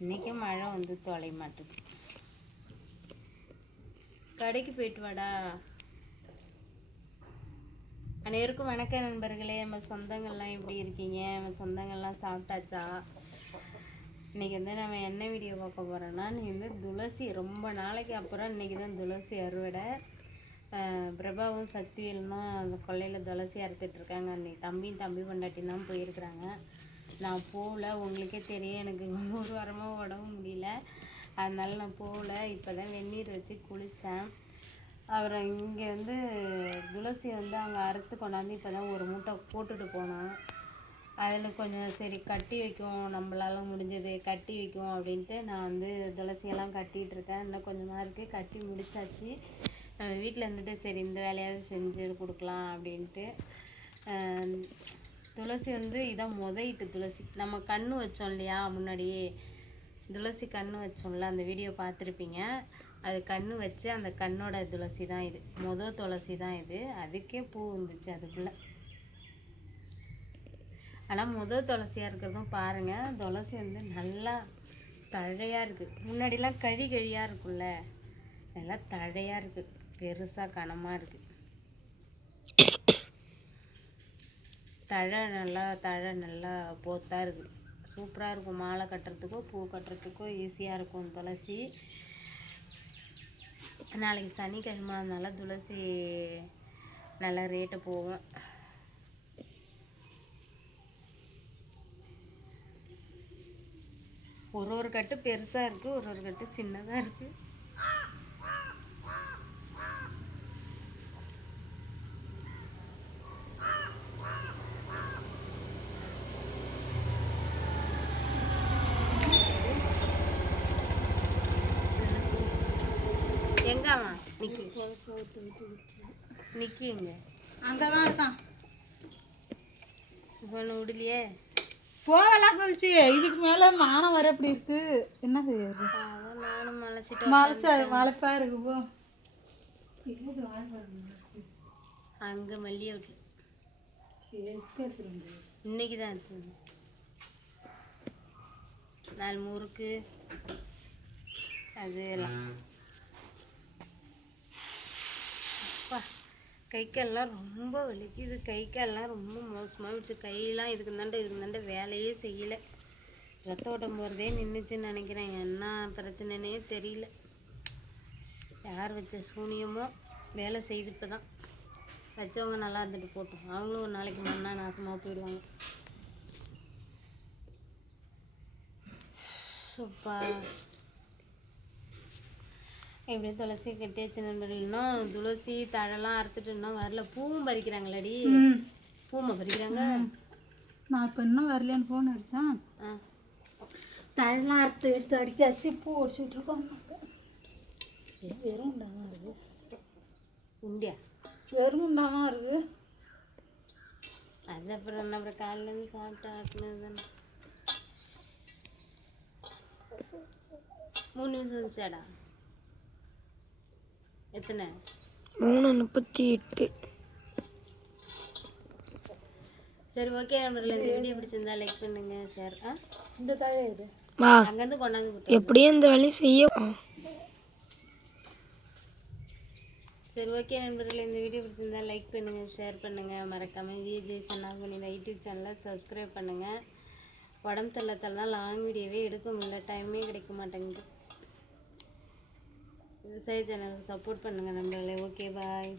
இன்றைக்கி மழை வந்து தொலை மாட்டுது. கடைக்கு போயிட்டு வாடா. அனைவருக்கும் வணக்கம் நண்பர்களே. நம்ம சொந்தங்கள்லாம் எப்படி இருக்கீங்க? நம்ம சொந்தங்கள்லாம் சாப்பிட்டாச்சா? இன்னைக்கு வந்து நம்ம என்ன வீடியோ பார்க்க போறோம்னா இன்றைக்கி வந்து துளசி. ரொம்ப நாளைக்கு அப்புறம் இன்றைக்கி தான் துளசி அறுவடை. ஆஹ் பிரபாவும் சக்திவேலும் அந்த கொள்ளையில் துளசி அறுத்துட்டு இருக்காங்க. அன்னைக்கு தம்பியும் தம்பி பொண்டாட்டி தான் போயிருக்கிறாங்க. நான் போகல. உங்களுக்கே தெரியும். எனக்கு ஒரு வாரமாக உடம்பு முடியல. அதனால் நான் போகல. இப்போ தான் வெந்நீர் வச்சு குளித்தேன் அப்புறம் இங்கே வந்து துளசி வந்து அங்கே அறுத்து கொண்டாந்து இப்போ தான் ஒரு மூட்டை போட்டுட்டு போனோம் அதில் கொஞ்சம் சரி கட்டி வைக்கும். நம்மளால முடிஞ்சது கட்டி வைக்கும் அப்படின்ட்டு நான் வந்து துளசியெல்லாம் கட்டிகிட்டு இருக்கேன். இன்னும் கொஞ்சமாக இருக்குது கட்டி முடிச்சாச்சு. நம்ம வீட்டில் இருந்துட்டு சரி இந்த வேலையாவது செஞ்சு கொடுக்கலாம் அப்படின்ட்டு. துளசி வந்து இதான் முதயிட்டு துளசி. நம்ம கண்ணு வச்சோம் இல்லையா முன்னாடியே? துளசி கண்ணு வச்சோம்ல அந்த வீடியோ பார்த்துருப்பீங்க. அது கண்ணு வச்சு அந்த கண்ணோட துளசி தான் இது. முத துளசி தான் இது. அதுக்கே பூ இருந்துச்சு அதுக்குள்ளே. ஆனால் முத துளசியாக இருக்கிறதும் பாருங்கள் துளசி வந்து நல்லா தழையாக இருக்குது முன்னாடிலாம் கழி கழியாக இருக்கும்ல. நல்லா தழையாக இருக்குது பெருசாக கனமாக இருக்குது தழை நல்லா தழை நல்லா போத்தாக இருக்குது சூப்பராக இருக்கும். மாலை கட்டுறதுக்கோ பூ கட்டுறதுக்கோ ஈஸியாக இருக்கும் துளசி. நாளைக்கு சனிக்கிழமை அதனால துளசி நல்லா ரேட்டு போகும் ஒரு ஒரு கட்டு பெருசாக இருக்குது ஒரு ஒரு கட்டு சின்னதாக இருக்குது அவன் நிக்கி. நிக்கி எங்க அங்கே தான் இருக்கான் இவனு விடலையே. போகலாம் சொல்லிச்சு. இதுக்கு மேலே மானம் வர எப்படி இருக்கு. என்ன நானும் மலைச்சிட்டு மலைச்சா மலைப்பா இருக்கு போ. அங்க மல்லிகை வீட்டில் இன்னைக்கு தான் நாலு முறுக்கு அது எல்லாம். கை கால்லாம் ரொம்ப வலிக்குது கை கால்லாம் ரொம்ப மோசமாக வச்சு கையெல்லாம் இதுக்கு தாண்டா இதுக்கு தாண்டா வேலையே செய்யலை. ரத்த ஓட்டம் போகிறதே நின்றுச்சுன்னு நினைக்கிறேன். என்ன பிரச்சனைனே தெரியல. யார் வச்ச சூனியமோ வேலை செய்து இப்போ தான் வச்சவங்க நல்லா இருந்துட்டு போட்டோம். அவங்களும் ஒரு நாளைக்கு மண்ணா நாசமாக போயிடுவாங்க. சூப்பா. எப்படியும் துளசி கட்டி வச்சு நண்பர்கள்னா துளசி தழெல்லாம் அறுத்துட்டுன்னா வரல. பூவும் பறிக்கிறாங்களடி. பூமை பறிக்கிறாங்க. நான் இப்போ இன்னும் வரலையான்னு ஃபோன் அடித்தான் தழலாம் அறுத்து எடுத்து அடிக்க அடிச்சு பூ ஒடிச்சுட்டு இருக்கோம். வெறும் உண்டாமா இருக்கு உண்டியா? வெறும் உண்டாமா இருக்கு அது அப்புறம் என்ன அப்புறம் காலையிலேருந்து சாப்பிட்டு ஆக்குனது தானே. மூணு நிமிஷம் இருந்துச்சாடா எத்தனை? மூணு முப்பத்தி எட்டு. சரி ஓகே நம்பரில் இந்த வீடியோ பிடிச்சிருந்தா லைக் பண்ணுங்க ஷேர் ஆ? இந்த தழை இது? வா. அங்கேருந்து கொண்டாந்து விட்டு எப்படியும் இந்த வேலையை செய்ய. சரி ஓகே நண்பர்களே இந்த வீடியோ பிடிச்சிருந்தா லைக் பண்ணுங்க ஷேர் பண்ணுங்க. மறக்காம விஜே சொன்னாங்க பண்ணி யூடியூப் சேனலை சப்ஸ்கிரைப் பண்ணுங்க. உடம்பு தள்ளத்தெல்லாம் லாங் வீடியோவே எடுக்க முடியல. டைமே கிடைக்க மாட்டேங்குது. விவசாய சேனலுக்கு சப்போர்ட் பண்ணுங்க நண்பர்களே ஓகே பாய்